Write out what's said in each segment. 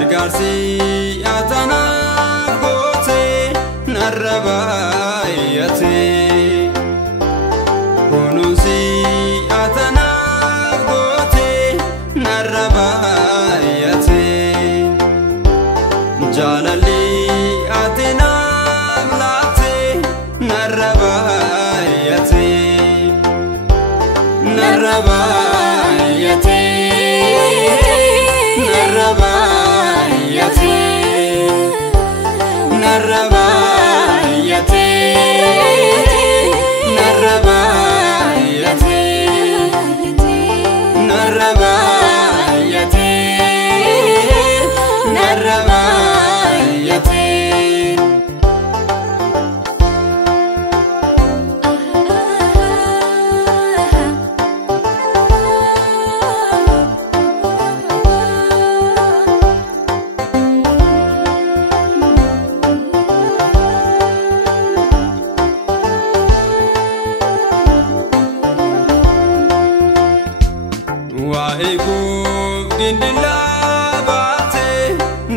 gargaarsi atana goote narrabaayate kunuunsi atana goote narrabaayate jaalalli atina laate narrabaayate narrabaayate narrabaayate narrabaayate narrabaayate narrabaayate narrabaayate Waa'eekuuf dindilaa baatee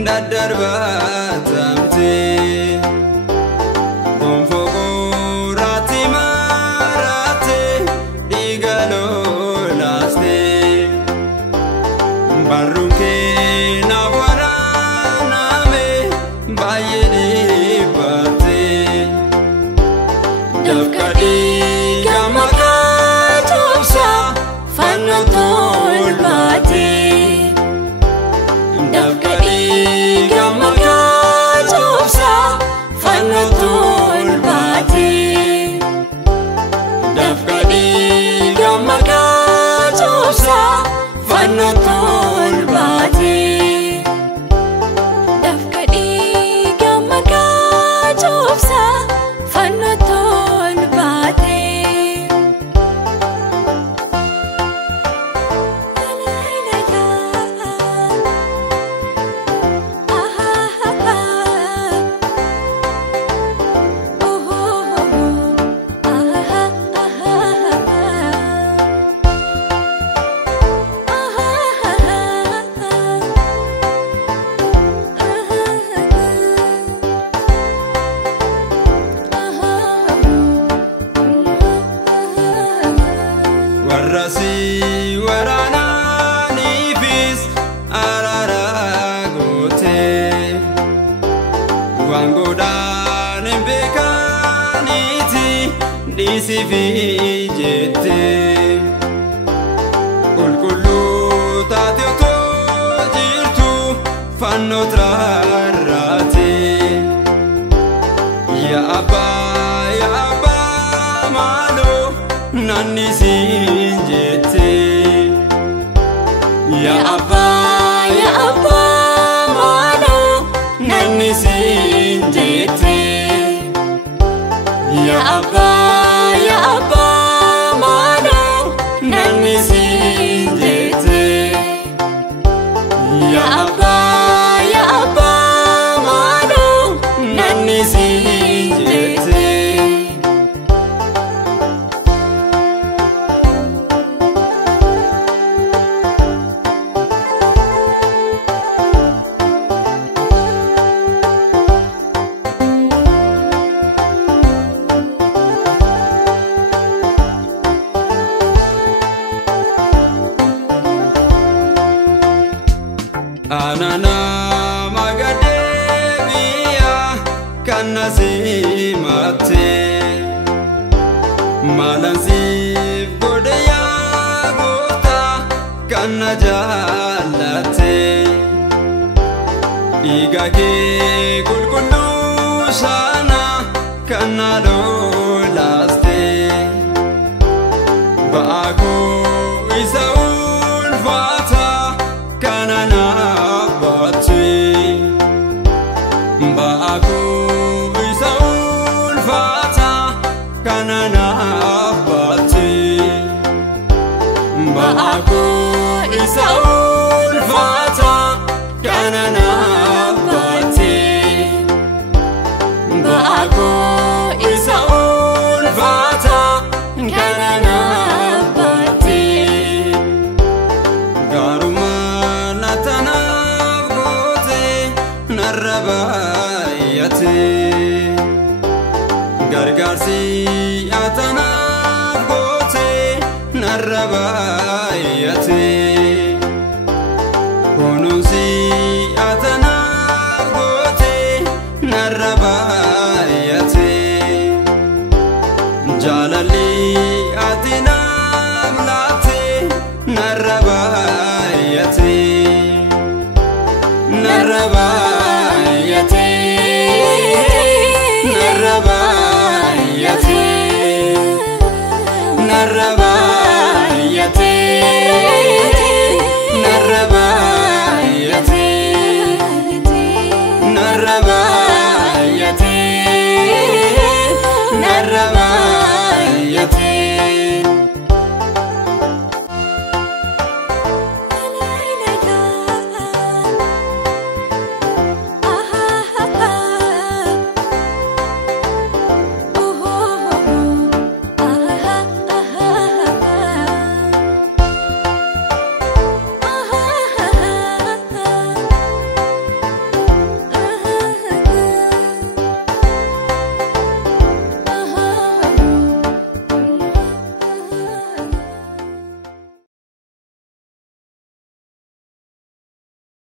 daddarbatamtee gonfoo qoraatti maraatee dhiiga lolaastee barruun kee naaf waraaname baay'ee dhiphattee dafqa dhiiga maqaa cobsaa fannoo warrasi waraananiifis araara gootee waan godhaan hin beekaniiti dhiisifi jettee qulqulluu taate otoo jirtu fannoo rarraatee yaa abbaa maaloo nannisin jettee yaa abbaa maaloo nannisin jettee yaa abbaa maaloo nannisin jettee yaa abbaa maaloo nannisin jettee anana magadeebiya kannasimatte malansiif godheyaa goota kanna jaalatte dhiiga kee qulqulluu shaana kanna lolaaste ba'aa koo isa ulfaata kana naaf baatte ba'aa koo isa ulfaata kana naaf baatte ba'aa koo isa ulfaata kana naaf baatte ba'aa koo isa ulfaata kana naaf baatte gaarummaa na tanaaf goote atanaaf goote narra baay'ate kunuunsi atanaaf goote narra baay'ate jaalalli ati naaf laatte narra baay'ate narra baay'ate narra baay'ate narra